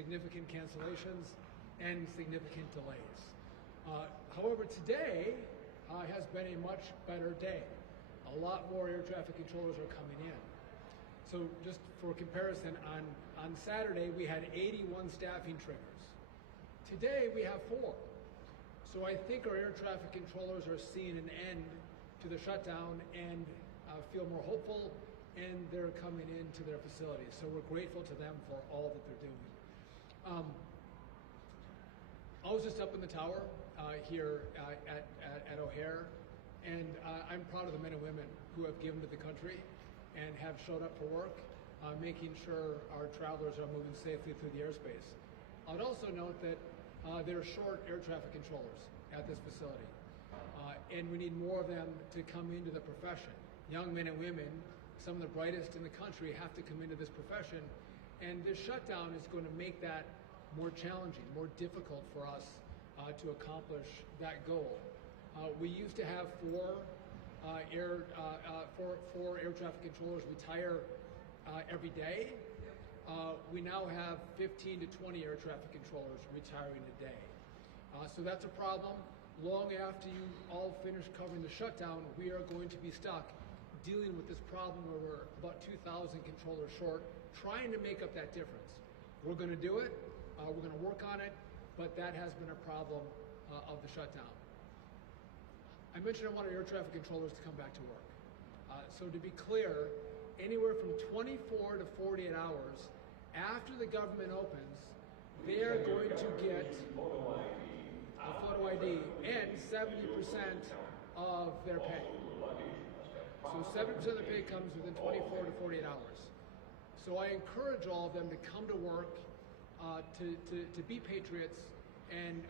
significant cancellations and significant delays. However, today has been a much better day. A lot more air traffic controllers are coming in. So just for comparison, on Saturday we had 81 staffing triggers. Today we have 4. So I think our air traffic controllers are seeing an end to the shutdown and feel more hopeful, and they're coming into their facilities. So we're grateful to them for all that they're doing. I was just up in the tower here at O'Hare, and I'm proud of the men and women who have given to the country and have showed up for work, making sure our travelers are moving safely through the airspace. I'd also note that there are short air traffic controllers at this facility, and we need more of them to come into the profession. Young men and women, some of the brightest in the country, have to come into this profession, and this shutdown is going to make that more challenging, more difficult for us to accomplish that goal. We used to have 4 air traffic controllers retire every day. We now have 15 to 20 air traffic controllers retiring a day. So that's a problem. Long after you all finish covering the shutdown, we are going to be stuck dealing with this problem where we're about 2,000 controllers short, trying to make up that difference. We're going to do it. We're going to work on it, but that has been a problem of the shutdown. I mentioned I wanted air traffic controllers to come back to work. So to be clear, anywhere from 24 to 48 hours after the government opens, they are going to get a photo ID and 70% of their pay. So 70% of the pay comes within 24 to 48 hours. So I encourage all of them to come to work, to be patriots, and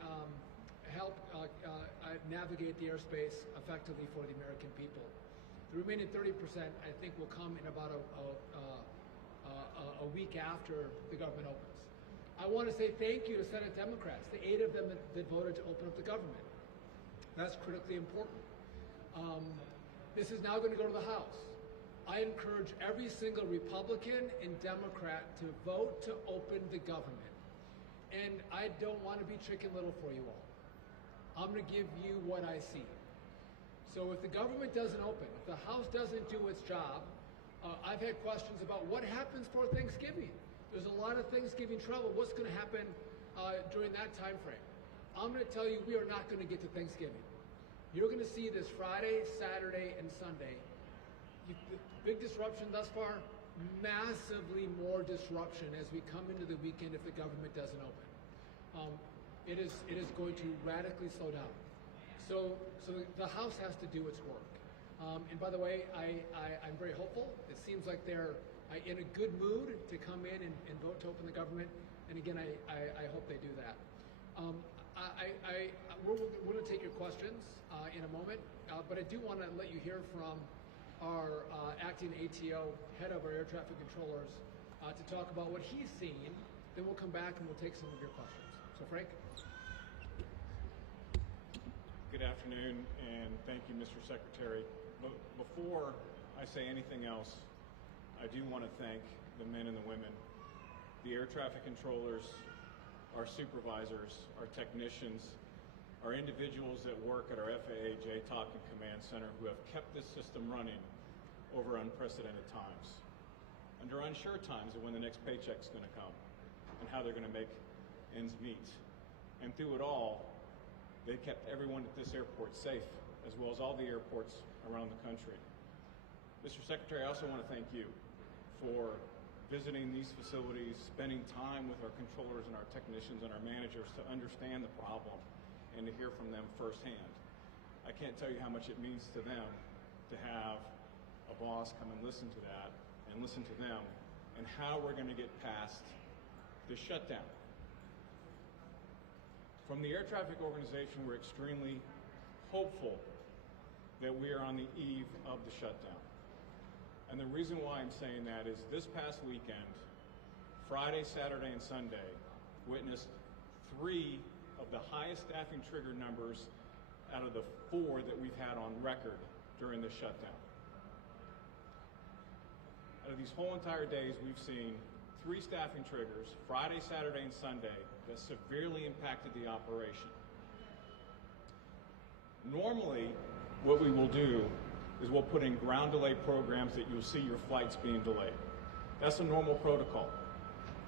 help navigate the airspace effectively for the American people. The remaining 30%, I think, will come in about a week after the government opens. I want to say thank you to Senate Democrats, the 8 of them that voted to open up the government. That's critically important. This is now going to go to the House. I encourage every single Republican and Democrat to vote to open the government. And I don't want to be Chicken Little for you all. I'm going to give you what I see. So if the government doesn't open, if the House doesn't do its job, I've had questions about what happens for Thanksgiving. There's a lot of Thanksgiving travel. What's going to happen during that time frame? I'm going to tell you we are not going to get to Thanksgiving. You're going to see this Friday, Saturday, and Sunday. Big disruption thus far, massively more disruption as we come into the weekend if the government doesn't open. It is going to radically slow down. So the House has to do its work. And by the way, I'm very hopeful. It seems like they're in a good mood to come in and vote to open the government. And again, I hope they do that. We're going to take your questions in a moment, but I do want to let you hear from our acting ATO, head of our air traffic controllers, to talk about what he's seen. Then we'll come back and we'll take some of your questions. So Frank? Good afternoon, and thank you, Mr. Secretary. But before I say anything else, I do want to thank the men and the women, the air traffic controllers, our supervisors, our technicians, our individuals that work at our FAA JTOC and Command Center who have kept this system running over unprecedented times, under unsure times of when the next paycheck's going to come and how they're going to make ends meet. And through it all, they kept everyone at this airport safe, as well as all the airports around the country. Mr. Secretary, I also want to thank you for visiting these facilities, spending time with our controllers and our technicians and our managers to understand the problem and to hear from them firsthand. I can't tell you how much it means to them to have a boss come and listen to that and listen to them and how we're going to get past the shutdown. From the air traffic organization, we're extremely hopeful that we are on the eve of the shutdown. And the reason why I'm saying that is this past weekend, Friday, Saturday, and Sunday, witnessed 3 of the highest staffing trigger numbers out of the 4 that we've had on record during the shutdown. Out of these whole entire days, we've seen 3 staffing triggers, Friday, Saturday, and Sunday, that severely impacted the operation. Normally, what we will do is we'll put in ground delay programs that you'll see your flights being delayed. That's a normal protocol.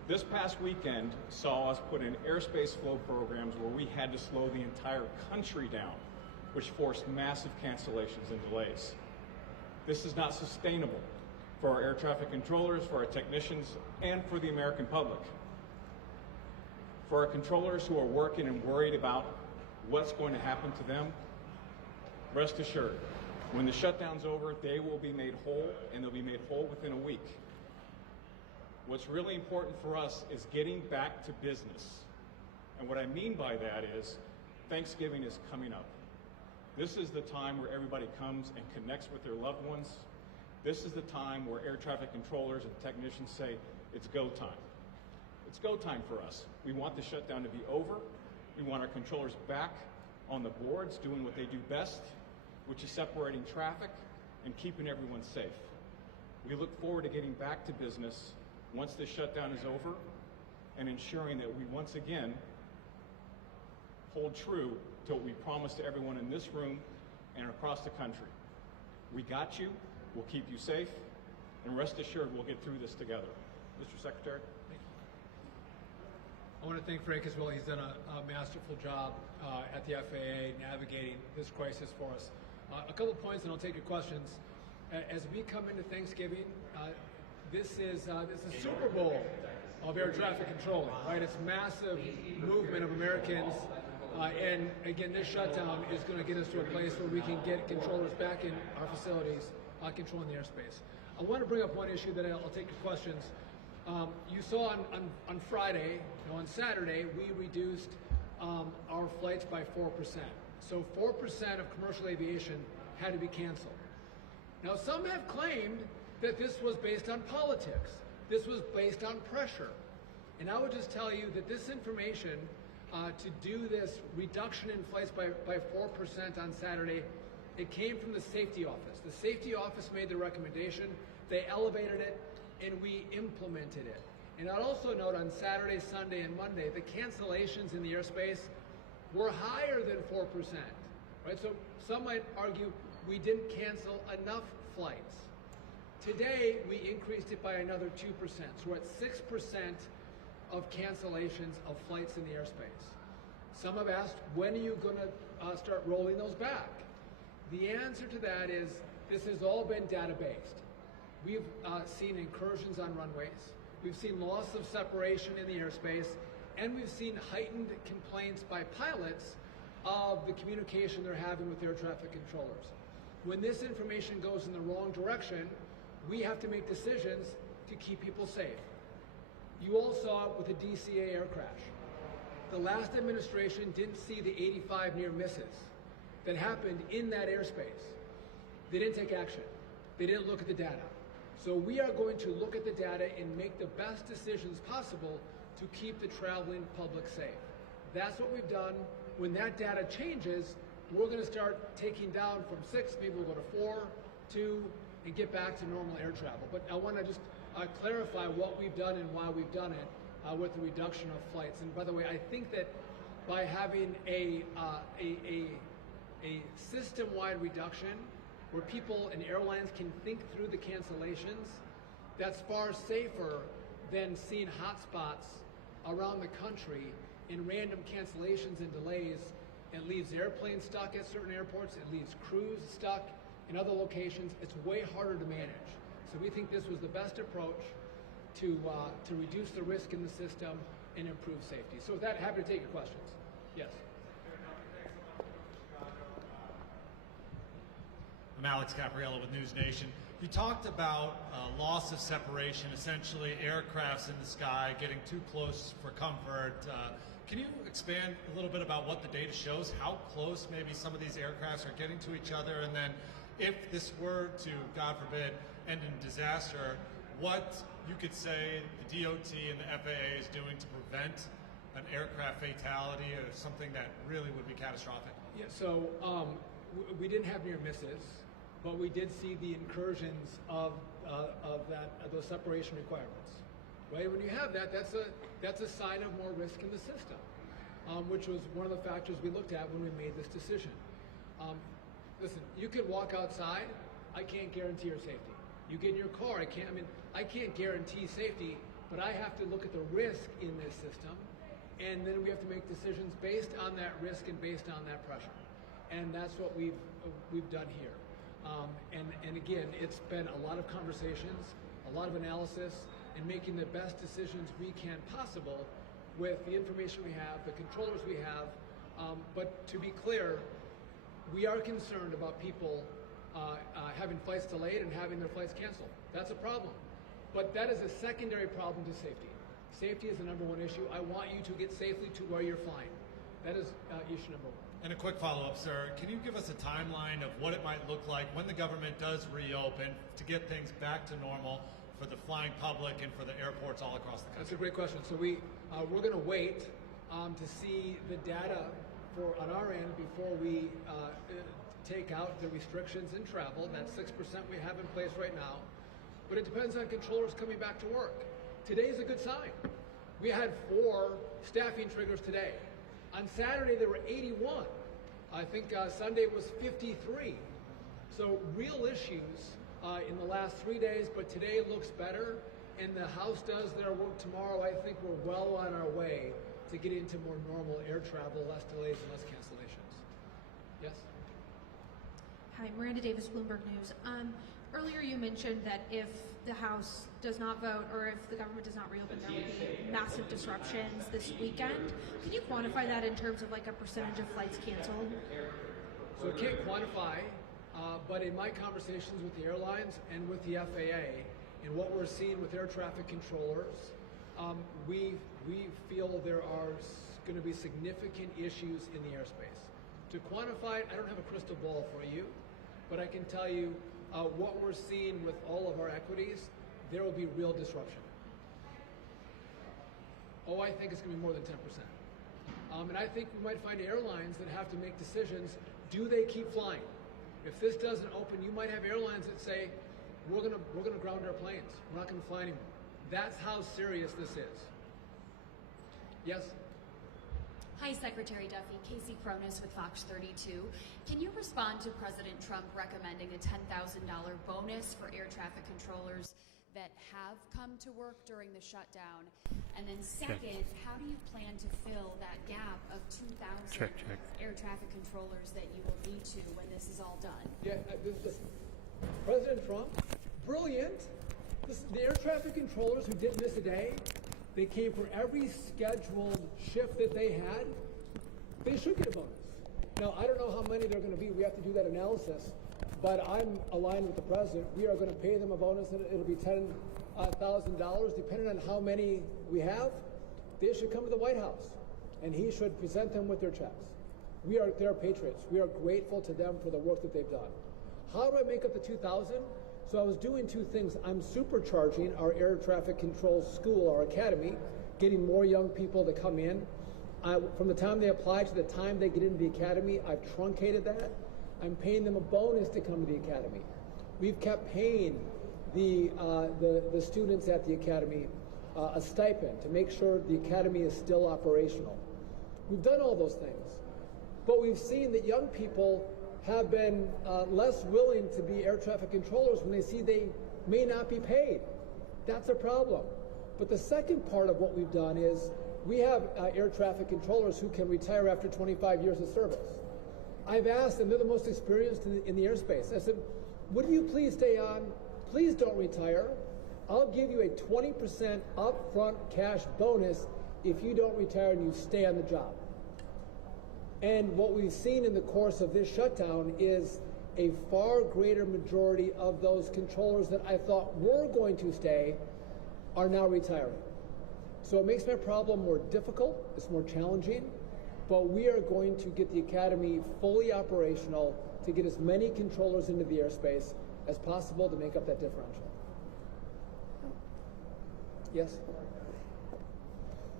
This past weekend saw us put in airspace flow programs where we had to slow the entire country down, which forced massive cancellations and delays. This is not sustainable for our air traffic controllers, for our technicians, and for the American public. For our controllers who are working and worried about what's going to happen to them, rest assured, when the shutdown's over, they will be made whole, and they'll be made whole within a week. What's really important for us is getting back to business. And what I mean by that is Thanksgiving is coming up. This is the time where everybody comes and connects with their loved ones. This is the time where air traffic controllers and technicians say, it's go time. It's go time for us. We want the shutdown to be over. We want our controllers back on the boards doing what they do best, which is separating traffic and keeping everyone safe. We look forward to getting back to business once this shutdown is over and ensuring that we once again hold true to what we promised to everyone in this room and across the country. We got you, we'll keep you safe, and rest assured we'll get through this together. Mr. Secretary. Thank you. I want to thank Frank as well. He's done a masterful job at the FAA navigating this crisis for us. A couple points and I'll take your questions. As we come into Thanksgiving, this is Super Bowl of air traffic controlling, right? It's massive movement of Americans. And again, this shutdown is going to get us to a place where we can get controllers back in our facilities controlling the airspace. I want to bring up one issue that I'll take your questions. You saw on Friday, on Saturday, we reduced our flights by 4%. So 4% of commercial aviation had to be canceled. Now, some have claimed that this was based on politics. This was based on pressure. And I would just tell you that this information to do this reduction in flights by 4% on Saturday, it came from the safety office. The safety office made the recommendation, they elevated it, and we implemented it. And I'd also note on Saturday, Sunday, and Monday, the cancellations in the airspace were higher than 4%. Right? So some might argue we didn't cancel enough flights. Today, we increased it by another 2%. So we're at 6% of cancellations of flights in the airspace. Some have asked, when are you going to start rolling those back? The answer to that is, this has all been data-based. We've seen incursions on runways, we've seen loss of separation in the airspace, and we've seen heightened complaints by pilots of the communication they're having with air traffic controllers. When this information goes in the wrong direction, we have to make decisions to keep people safe. You all saw it with the DCA air crash. The last administration didn't see the 85 near misses that happened in that airspace. They didn't take action. They didn't look at the data. So we are going to look at the data and make the best decisions possible to keep the traveling public safe. That's what we've done. When that data changes, we're going to start taking down from 6, maybe we'll go to 4, 2, and get back to normal air travel. But I want to just clarify what we've done and why we've done it with the reduction of flights. And by the way, I think that by having a system-wide reduction where people and airlines can think through the cancellations, that's far safer than seeing hotspots around the country in random cancellations and delays. It leaves airplanes stuck at certain airports. It leaves crews stuck in other locations. It's way harder to manage. So we think this was the best approach to reduce the risk in the system and improve safety. So with that, happy to take your questions. Yes. I'm Alex Capriello with News Nation. You talked about loss of separation, essentially aircrafts in the sky getting too close for comfort. Can you expand a little bit about what the data shows, how close maybe some of these aircrafts are getting to each other, and then if this were to, God forbid, end in disaster, what you could say the DOT and the FAA is doing to prevent an aircraft fatality or something that really would be catastrophic? Yeah, so we didn't have near misses, but we did see the incursions of those separation requirements. right? When you have that, that's a sign of more risk in the system, which was one of the factors we looked at when we made this decision. Listen, you could walk outside. I can't guarantee your safety. You get in your car. I can't guarantee safety, but I have to look at the risk in this system, and then we have to make decisions based on that risk and based on that pressure. And that's what we've done here. And again, it's been a lot of conversations, a lot of analysis, and making the best decisions we can possible with the information we have, the controllers we have. But to be clear, we are concerned about people having flights delayed and having their flights canceled. That's a problem. But that is a secondary problem to safety. Safety is the number one issue. I want you to get safely to where you're flying. That is issue number one. And a quick follow-up, sir. Can you give us a timeline of what it might look like when the government does reopen to get things back to normal for the flying public and for the airports all across the country? That's a great question. So we're going to wait to see the data on our end before we take out the restrictions in travel. That's 6% we have in place right now. But it depends on controllers coming back to work. Today is a good sign. We had 4 staffing triggers today. On Saturday, there were 81. I think Sunday was 53. So real issues in the last 3 days, but today looks better. And the House does their work tomorrow. I think we're well on our way to getting into more normal air travel, less delays and less cancellations. Yes? Hi, Miranda Davis, Bloomberg News. Earlier you mentioned that if the House does not vote or if the government does not reopen, there will be massive disruptions this weekend. Can you quantify that in terms of like a percentage of flights canceled? So I can't quantify, but in my conversations with the airlines and with the FAA and what we're seeing with air traffic controllers, we feel there are going to be significant issues in the airspace. To quantify it, I don't have a crystal ball for you, but I can tell you what we're seeing with all of our equities, there will be real disruption. Oh, I think it's going to be more than 10%. And I think we might find airlines that have to make decisions. Do they keep flying? If this doesn't open, you might have airlines that say, we're going to ground our planes. We're not going to fly anymore. That's how serious this is. Yes? Hi, Secretary Duffy. Casey Cronus with Fox 32. Can you respond to President Trump recommending a $10,000 bonus for air traffic controllers that have come to work during the shutdown? And then second, how do you plan to fill that gap of 2,000 air traffic controllers that you will need to when this is all done? Yeah, President Trump, brilliant. The air traffic controllers who didn't miss a day, they came for every scheduled shift that they had. They should get a bonus. Now, I don't know how many there are going to be. We have to do that analysis. But I'm aligned with the president. We are going to pay them a bonus, and it'll be $10,000, depending on how many we have. They should come to the White House, and he should present them with their checks. They're patriots. We are grateful to them for the work that they've done. How do I make up the 2,000? So I was doing 2 things. I'm supercharging our air traffic control school, our academy, getting more young people to come in. From the time they apply to the time they get into the academy, I've truncated that. I'm paying them a bonus to come to the academy. We've kept paying the students at the academy a stipend to make sure the academy is still operational. We've done all those things. But we've seen that young people have been less willing to be air traffic controllers when they see they may not be paid. That's a problem. But the second part of what we've done is we have air traffic controllers who can retire after 25 years of service. I've asked them, they're the most experienced in the airspace. I said, would you please stay on? Please don't retire. I'll give you a 20% upfront cash bonus if you don't retire and you stay on the job. And what we've seen in the course of this shutdown is a far greater majority of those controllers that I thought were going to stay are now retiring. So it makes my problem more difficult, it's more challenging, but we are going to get the academy fully operational to get as many controllers into the airspace as possible to make up that differential. Yes?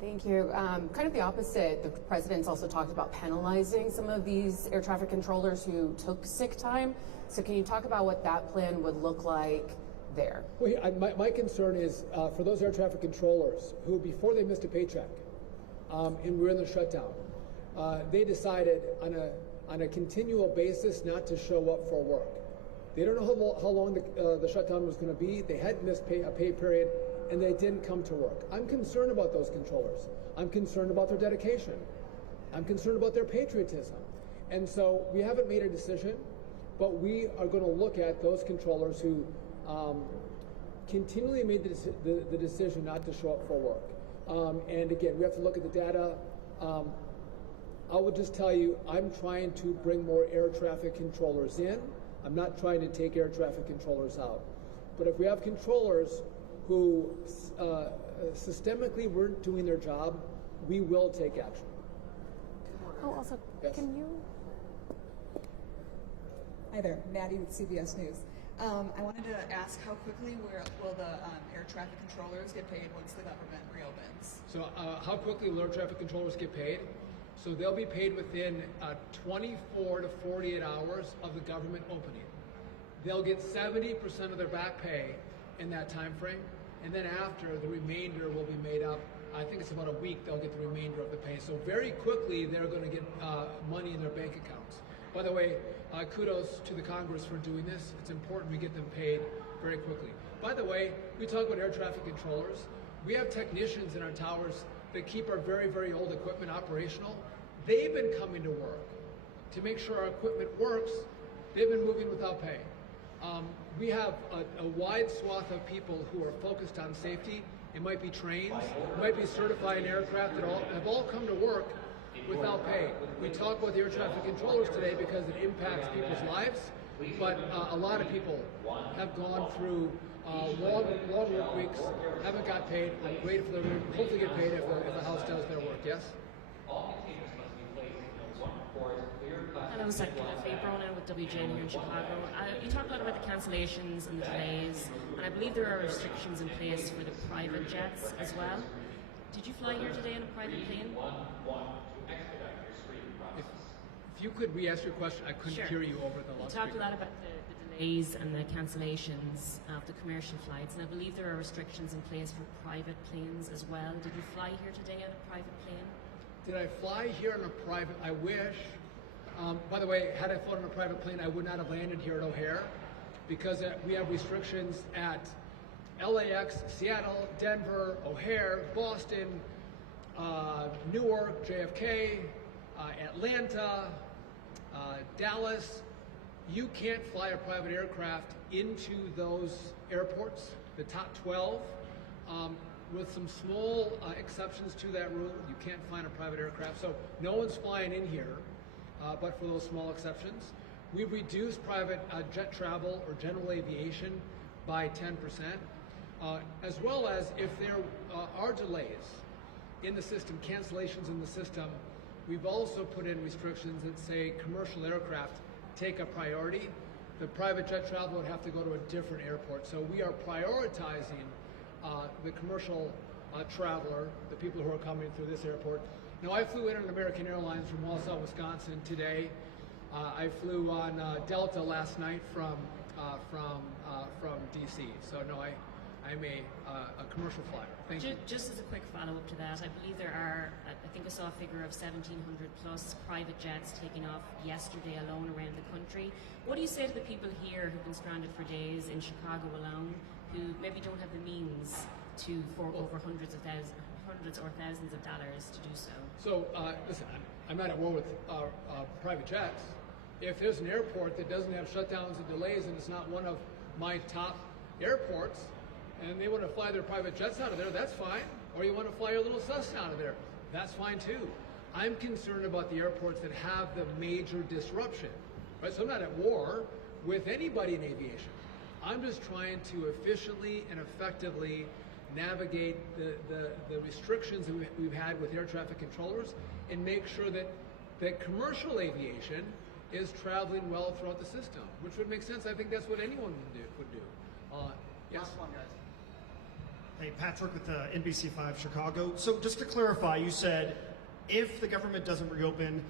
Thank you. Kind of the opposite. The president's also talked about penalizing some of these air traffic controllers who took sick time. So can you talk about what that plan would look like there? Well, my concern is for those air traffic controllers who, before they missed a paycheck, and we're in the shutdown, they decided on a continual basis not to show up for work. They don't know how long the shutdown was going to be. They hadn't missed a pay period, and they didn't come to work. I'm concerned about those controllers. I'm concerned about their dedication. I'm concerned about their patriotism. And so we haven't made a decision, but we are going to look at those controllers who continually made the decision not to show up for work. And again, we have to look at the data. I would just tell you, I'm trying to bring more air traffic controllers in. I'm not trying to take air traffic controllers out. But if we have controllers who systemically weren't doing their job, we will take action. Oh, also, Yes. can you? Hi there, Maddie with CBS News. I wanted to ask how quickly will the air traffic controllers get paid once the government reopens? So how quickly will air traffic controllers get paid? So they'll be paid within 24 to 48 hours of the government opening. They'll get 70% of their back pay in that time frame, and then after, the remainder will be made up. I think it's about a week they'll get the remainder of the pay. So very quickly they're going to get money in their bank accounts. By the way, kudos to the Congress for doing this. It's important we get them paid very quickly. By the way, we talk about air traffic controllers. We have technicians in our towers that keep our very, very old equipment operational. They've been coming to work to make sure our equipment works. They've been moving without pay. We have a wide swath of people who are focused on safety. It might be trains, it might be certified aircraft that have all come to work without pay. We talk about the air traffic controllers today because it impacts people's lives, but a lot of people have gone through long work weeks, haven't got paid. I'm grateful they're going to hopefully get paid if the House does their work. Yes? Hello, Secretary Duffy, Brona with WJN here in Chicago. You talked a lot about the cancellations and the delays, and I believe there are restrictions in place for the private jets as well. Did you fly here today in a private plane? If you could re-ask your question, I couldn't hear you over the loudspeaker. You talked a lot about the delays and the cancellations of the commercial flights, and I believe there are restrictions in place for private planes as well. Did you fly here today on a private plane? Did I fly here on a private? I wish. By the way, had I flown on a private plane, I would not have landed here at O'Hare because we have restrictions at LAX, Seattle, Denver, O'Hare, Boston, Newark, JFK, Atlanta, Dallas. You can't fly a private aircraft into those airports, the top 12. With some small exceptions to that rule, you can't fly in a private aircraft. So no one's flying in here, but for those small exceptions. We've reduced private jet travel or general aviation by 10%, as well as if there are delays in the system, cancellations in the system, we've also put in restrictions that say commercial aircraft take a priority. The private jet travel would have to go to a different airport. So we are prioritizing the commercial traveler, the people who are coming through this airport. Now, I flew in on American Airlines from Wausau, Wisconsin today. I flew on Delta last night from DC. So no, I'm a commercial flyer. Thank you. Just as a quick follow-up to that, I believe there are, I think I saw a figure of 1,700 plus private jets taking off yesterday alone around the country. What do you say to the people here who've been stranded for days in Chicago alone, who maybe don't have the means to fork over hundreds or thousands of dollars to do so? So, listen, I'm not at war with private jets. If there's an airport that doesn't have shutdowns and delays and it's not one of my top airports, and they want to fly their private jets out of there, that's fine. Or you want to fly your little Cessna out of there, that's fine too. I'm concerned about the airports that have the major disruption. Right? So I'm not at war with anybody in aviation. I'm just trying to efficiently and effectively navigate the restrictions that we've had with air traffic controllers and make sure that commercial aviation is traveling well throughout the system, which would make sense. I think that's what anyone would do. Yes? Last one, guys. Hey, Patrick with NBC5 Chicago. So just to clarify, you said if the government doesn't reopen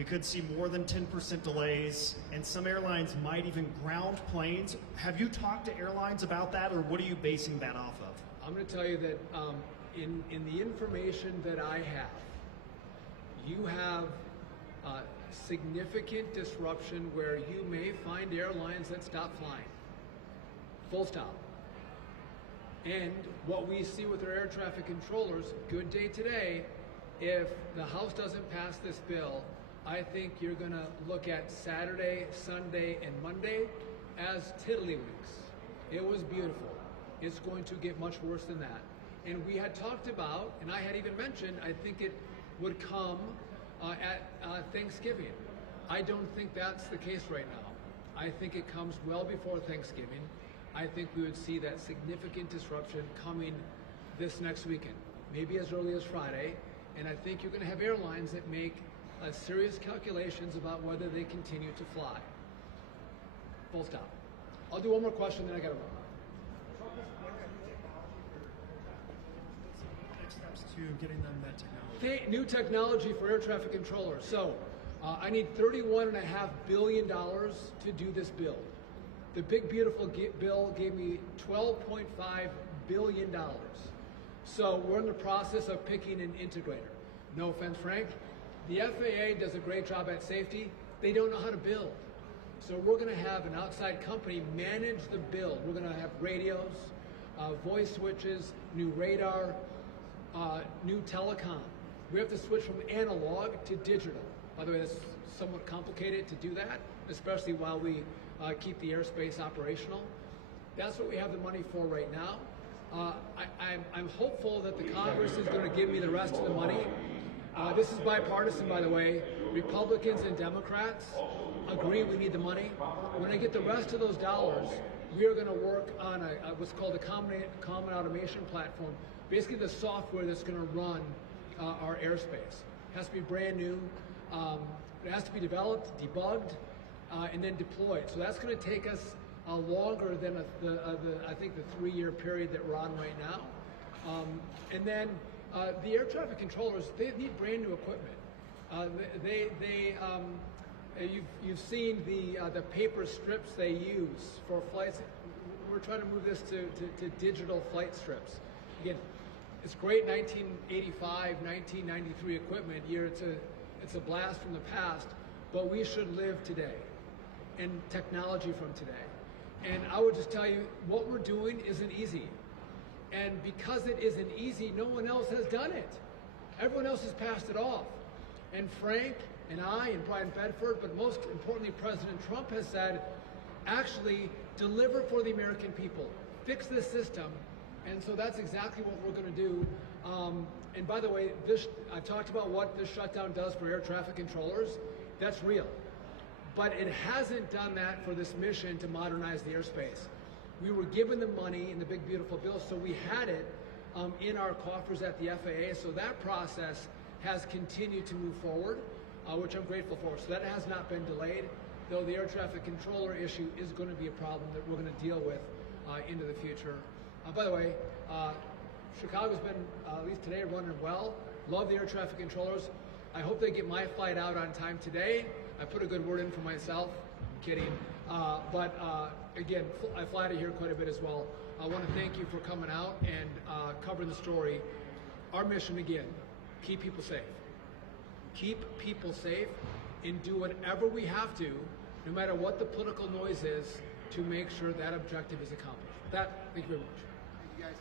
We could see more than 10% delays, and some airlines might even ground planes. Have you talked to airlines about that, or what are you basing that off of? I'm going to tell you that in the information that I have, you have significant disruption where you may find airlines that stop flying. Full stop. And what we see with our air traffic controllers, good day today, if the House doesn't pass this bill, I think you're going to look at Saturday, Sunday, and Monday as tiddlywinks. It was beautiful. It's going to get much worse than that. And we had talked about, and I had even mentioned, I think it would come at Thanksgiving. I don't think that's the case right now. I think it comes well before Thanksgiving. I think we would see that significant disruption coming this next weekend, maybe as early as Friday. And I think you're going to have airlines that make serious calculations about whether they continue to fly. Full stop. I'll do one more question, then I got to run. Next steps to getting them that technology. New technology for air traffic controllers. So I need $31.5 billion to do this build. The big beautiful bill gave me $12.5 billion. So we're in the process of picking an integrator. No offense, Frank. The FAA does a great job at safety. They don't know how to build. So we're going to have an outside company manage the build. We're going to have radios, voice switches, new radar, new telecom. We have to switch from analog to digital. By the way, it's somewhat complicated to do that, especially while we keep the airspace operational. That's what we have the money for right now. I'm hopeful that the Congress is going to give me the rest of the money. This is bipartisan, by the way. Republicans and Democrats agree we need the money. When I get the rest of those dollars, we are going to work on what's called a common automation platform, basically the software that's going to run our airspace. It has to be brand new. It has to be developed, debugged, and then deployed. So that's going to take us longer than I think the 3-year period that we're on right now. And then the air traffic controllers, they need brand new equipment. You've seen the paper strips they use for flights. We're trying to move this to digital flight strips. Again, it's great 1985, 1993 equipment. It's a blast from the past, but we should live today and technology from today. And I would just tell you, what we're doing isn't easy. And because it isn't easy, no one else has done it. Everyone else has passed it off. And Frank and I and Brian Bedford, but most importantly, President Trump has said, actually deliver for the American people, fix this system. And so that's exactly what we're going to do. And by the way, I've talked about what this shutdown does for air traffic controllers. That's real. But it hasn't done that for this mission to modernize the airspace. We were given the money in the big beautiful bill, so we had it in our coffers at the FAA. So that process has continued to move forward, which I'm grateful for. So that has not been delayed, though the air traffic controller issue is going to be a problem that we're going to deal with into the future. By the way, Chicago's been, at least today, running well. Love the air traffic controllers. I hope they get my flight out on time today. I put a good word in for myself. I'm kidding. But again, I fly to here quite a bit as well. I want to thank you for coming out and covering the story. Our mission, again, keep people safe. Keep people safe and do whatever we have to, no matter what the political noise is, to make sure that objective is accomplished. With that, thank you very much. Thank you guys.